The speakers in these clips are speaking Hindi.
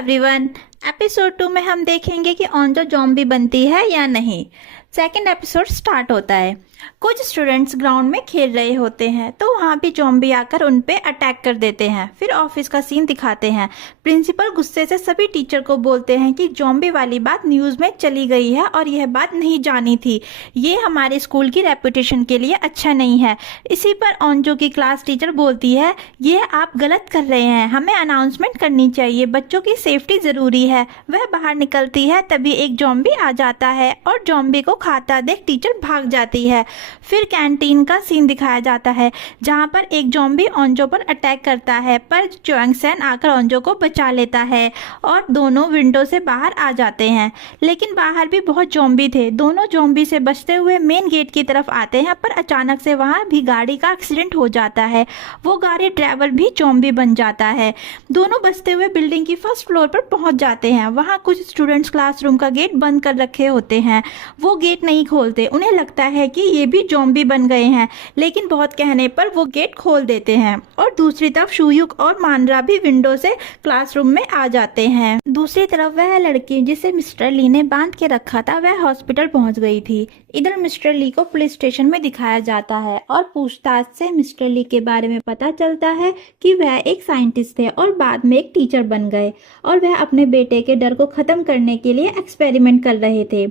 एवरीवन। एपिसोड 2 में हम देखेंगे कि ओंजो ज़ॉम्बी बनती है या नहीं। सेकंड एपिसोड स्टार्ट होता है। कुछ स्टूडेंट्स ग्राउंड में खेल रहे होते हैं तो वहाँ भी ज़ॉम्बी आकर उन पे अटैक कर देते हैं। फिर ऑफिस का सीन दिखाते हैं। प्रिंसिपल गुस्से से सभी टीचर को बोलते हैं कि ज़ॉम्बी वाली बात न्यूज़ में चली गई है और यह बात नहीं जानी थी। ये हमारे स्कूल की रेपुटेशन के लिए अच्छा नहीं है। इसी पर ओंजो की क्लास टीचर बोलती है, ये आप गलत कर रहे हैं, हमें अनाउंसमेंट करनी चाहिए, बच्चों की सेफ्टी ज़रूरी है। वह बाहर निकलती है तभी एक ज़ॉम्बी आ जाता है और ज़ॉम्बी को खाता देख टीचर भाग जाती है। फिर कैंटीन का सीन दिखाया जाता है जहां पर एक ज़ॉम्बी ओंजो पर अटैक करता है, पर च्वांग-सैन आकर ओंजो को बचा लेता है और दोनों विंडो से बाहर आ जाते हैं। लेकिन बाहर भी बहुत ज़ॉम्बी थे। दोनों ज़ॉम्बी से बचते हुए मेन गेट की तरफ आते हैं, पर अचानक से वहां भी गाड़ी का एक्सीडेंट हो जाता है। वो गाड़ी ड्राइवर भी ज़ॉम्बी बन जाता है। दोनों बचते हुए बिल्डिंग की फर्स्ट फ्लोर पर पहुंच जाते हैं। वहां कुछ स्टूडेंट्स क्लासरूम का गेट बंद कर रखे होते हैं। वो गेट नहीं खोलते, उन्हें लगता है कि ये भी ज़ॉम्बी बन गए हैं, लेकिन बहुत कहने पर वो गेट खोल देते हैं और दूसरी तरफ शूयुक और मानरा भी विंडो से क्लासरूम में आ जाते हैं। दूसरी तरफ वह लड़की जिसे मिस्टर ली ने बांध के रखा था वह हॉस्पिटल पहुंच गई थी। इधर मिस्टर ली को पुलिस स्टेशन में दिखाया जाता है और पूछताछ से मिस्टर ली के बारे में पता चलता है कि वह एक साइंटिस्ट थे और बाद में एक टीचर बन गए और वह अपने बेटे के डर को खत्म करने के लिए एक्सपेरिमेंट कर रहे थे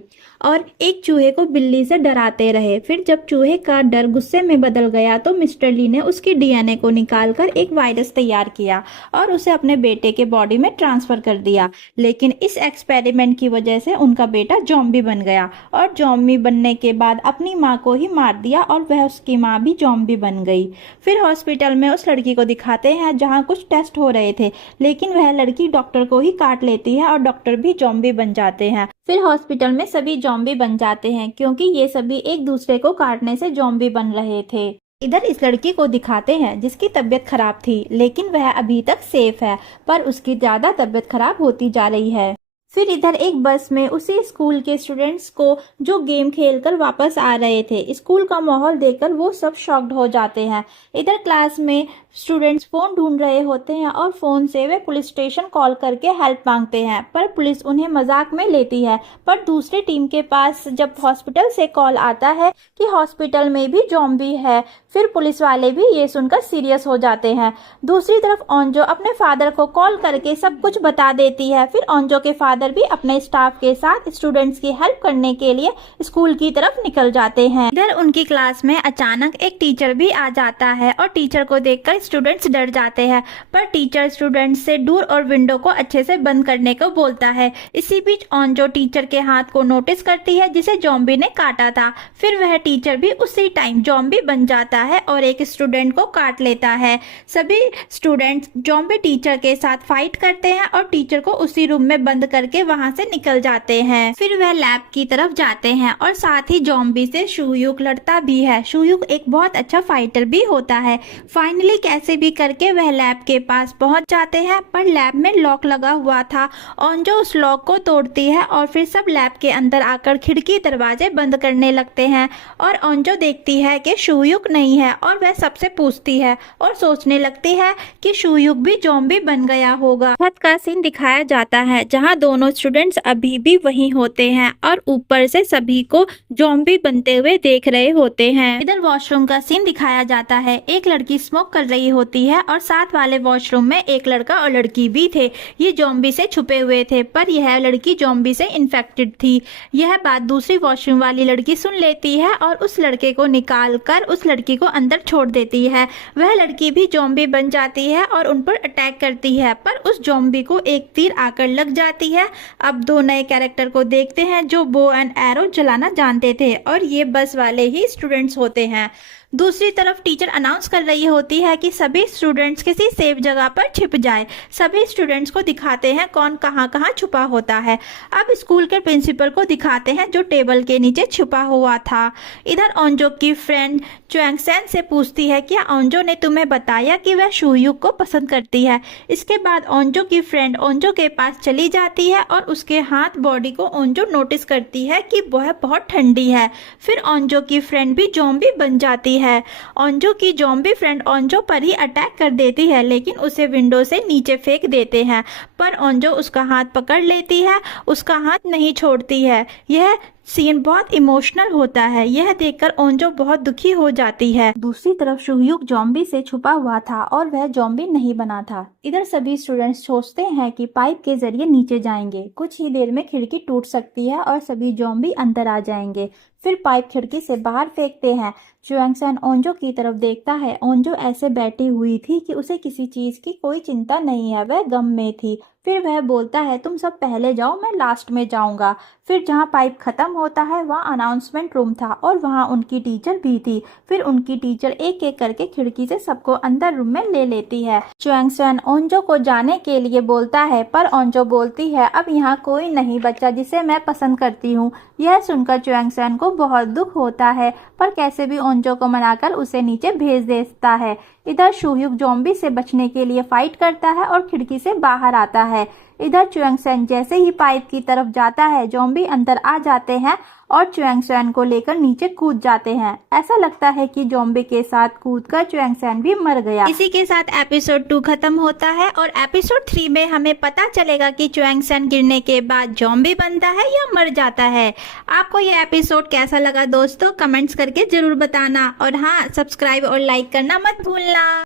और एक चूहे को बिल्ली से डराते रहे। फिर जब चूहे का डर गुस्से में बदल गया तो मिस्टर ली ने उसकी डीएनए को निकालकर एक वायरस तैयार किया और उसे अपने बेटे के बॉडी में ट्रांसफर कर दिया। लेकिन इस एक्सपेरिमेंट की वजह से उनका बेटा ज़ॉम्बी बन गया और ज़ॉम्बी बनने के बाद अपनी माँ को ही मार दिया और वह उसकी माँ भी ज़ॉम्बी बन गई। फिर हॉस्पिटल में उस लड़की को दिखाते हैं जहाँ कुछ टेस्ट हो रहे थे, लेकिन वह लड़की डॉक्टर को ही काट लेती है और डॉक्टर भी ज़ॉम्बी बन जाते हैं। फिर हॉस्पिटल में सभी ज़ॉम्बी बन जाते हैं क्योंकि ये सभी एक दूसरे को काटने से ज़ॉम्बी बन रहे थे। इधर इस लड़की को दिखाते हैं जिसकी तबीयत खराब थी, लेकिन वह अभी तक सेफ है, पर उसकी ज्यादा तबीयत खराब होती जा रही है। फिर इधर एक बस में उसी स्कूल के स्टूडेंट्स को जो गेम खेलकर वापस आ रहे थे, स्कूल का माहौल देखकर वो सब शॉक्ड हो जाते हैं। इधर क्लास में स्टूडेंट्स फ़ोन ढूंढ रहे होते हैं और फ़ोन से वे पुलिस स्टेशन कॉल करके हेल्प मांगते हैं, पर पुलिस उन्हें मजाक में लेती है। पर दूसरी टीम के पास जब हॉस्पिटल से कॉल आता है कि हॉस्पिटल में भी ज़ॉम्बी है, फिर पुलिस वाले भी ये सुनकर सीरियस हो जाते हैं। दूसरी तरफ ओंजो अपने फादर को कॉल करके सब कुछ बता देती है। फिर ओंजो के फादर भी अपने स्टाफ के साथ स्टूडेंट्स की हेल्प करने के लिए स्कूल की तरफ निकल जाते हैं। इधर उनकी क्लास में अचानक एक टीचर भी आ जाता है और टीचर को देखकर स्टूडेंट्स डर जाते हैं, पर टीचर स्टूडेंट्स से डोर और विंडो को अच्छे से बंद करने को बोलता है। इसी बीच ओंजो टीचर के हाथ को नोटिस करती है जिसे ज़ॉम्बी ने काटा था। फिर वह टीचर भी उसी टाइम ज़ॉम्बी बन जाता है और एक स्टूडेंट को काट लेता है। सभी स्टूडेंट्स ज़ॉम्बी टीचर के साथ फाइट करते हैं और टीचर को उसी रूम में बंद करके वहां से निकल जाते हैं। फिर वह लैब की तरफ जाते हैं और साथ ही ज़ॉम्बी से शूयुक लड़ता भी है। शूयुक एक बहुत अच्छा फाइटर भी होता है। फाइनली कैसे भी करके वह लैब के पास पहुंच जाते हैं, पर लैब में लॉक लगा हुआ था। ओंजो उस लॉक को तोड़ती है और फिर सब लैब के अंदर आकर खिड़की दरवाजे बंद करने लगते हैं और ओंजो देखती है कि शूयुक नहीं है और वह सबसे पूछती है और सोचने लगती है कि शूयुक भी ज़ॉम्बी बन गया होगा। छत का सीन दिखाया जाता है जहां दोनों स्टूडेंट्स अभी भी वहीं होते हैं और ऊपर से सभी को ज़ॉम्बी बनते हुए देख रहे होते हैं। इधर वॉशरूम का सीन दिखाया जाता है। एक लड़की स्मोक कर रही होती है और साथ वाले वॉशरूम में एक लड़का और लड़की भी थे। ये ज़ॉम्बी से छुपे हुए थे, पर यह लड़की ज़ॉम्बी से इन्फेक्टेड थी। यह बात दूसरी वॉशरूम वाली लड़की सुन लेती है और उस लड़के को निकाल कर उस लड़की को अंदर छोड़ देती है। वह लड़की भी ज़ॉम्बी बन जाती है और उन पर अटैक करती है, पर उस ज़ॉम्बी को एक तीर आकर लग जाती है। अब दो नए कैरेक्टर को देखते हैं जो बो एंड एरो चलाना जानते थे और ये बस वाले ही स्टूडेंट्स होते हैं। दूसरी तरफ टीचर अनाउंस कर रही होती है कि सभी स्टूडेंट्स किसी सेफ जगह पर छिप जाए। सभी स्टूडेंट्स को दिखाते हैं कौन कहाँ कहाँ छुपा होता है। अब स्कूल के प्रिंसिपल को दिखाते हैं जो टेबल के नीचे छुपा हुआ था। इधर ओंजो की फ्रेंड च्वांग-सैन से पूछती है क्या ओंजो ने तुम्हें बताया कि वह शूयुक को पसंद करती है। इसके बाद ओंजो की फ्रेंड ओंजो के पास चली जाती है और उसके हाथ बॉडी को ओंजो नोटिस करती है कि वह बहुत ठंडी है। फिर ओंजो की फ्रेंड भी ज़ॉम्बी बन जाती है। ओंजो की ज़ॉम्बी फ्रेंड ओंजो पर ही अटैक कर देती है, लेकिन उसे विंडो से नीचे फेंक देते हैं, पर ओंजो उसका हाथ पकड़ लेती है, उसका हाथ नहीं छोड़ती है। यह सीन बहुत इमोशनल होता है। यह देखकर ओंजो बहुत दुखी हो जाती है। दूसरी तरफ शुहयुक ज़ॉम्बी से छुपा हुआ था और वह ज़ॉम्बी नहीं बना था। इधर सभी स्टूडेंट्स सोचते हैं कि पाइप के जरिए नीचे जाएंगे। कुछ ही देर में खिड़की टूट सकती है और सभी ज़ॉम्बी अंदर आ जाएंगे। फिर पाइप खिड़की से बाहर फेंकते हैं। च्युएंगसैन ओंजो की तरफ देखता है। ओंजो ऐसे बैठी हुई थी कि उसे किसी चीज की कोई चिंता नहीं है, वह गम में थी। फिर वह बोलता है, तुम सब पहले जाओ, मैं लास्ट में जाऊंगा। फिर जहाँ पाइप खत्म होता है वहाँ अनाउंसमेंट रूम था और वहाँ उनकी टीचर भी थी। फिर उनकी टीचर एक एक करके खिड़की से सबको अंदर रूम में ले लेती है। च्युएंगसैन ओंजो को जाने के लिए बोलता है, पर ओंजो बोलती है, अब यहाँ कोई नहीं बचा जिसे मैं पसंद करती हूँ। यह सुनकर च्युएंगसैन को बहुत दुख होता है, पर कैसे भी ओंजो को मनाकर उसे नीचे भेज देता है। इधर शुहयुक ज़ॉम्बी से बचने के लिए फाइट करता है और खिड़की से बाहर आता है। इधर च्युएंगसैन जैसे ही पाइप की तरफ जाता है, ज़ॉम्बी अंदर आ जाते हैं और च्युएंगसैन को लेकर नीचे कूद जाते हैं। ऐसा लगता है कि ज़ॉम्बी के साथ कूदकर च्युएंगसैन भी मर गया। इसी के साथ एपिसोड 2 खत्म होता है और एपिसोड 3 में हमें पता चलेगा कि च्युएंगसैन गिरने के बाद ज़ॉम्बी बनता है या मर जाता है। आपको ये एपिसोड कैसा लगा दोस्तों, कमेंट्स करके जरूर बताना और हाँ, सब्सक्राइब और लाइक करना मत भूलना।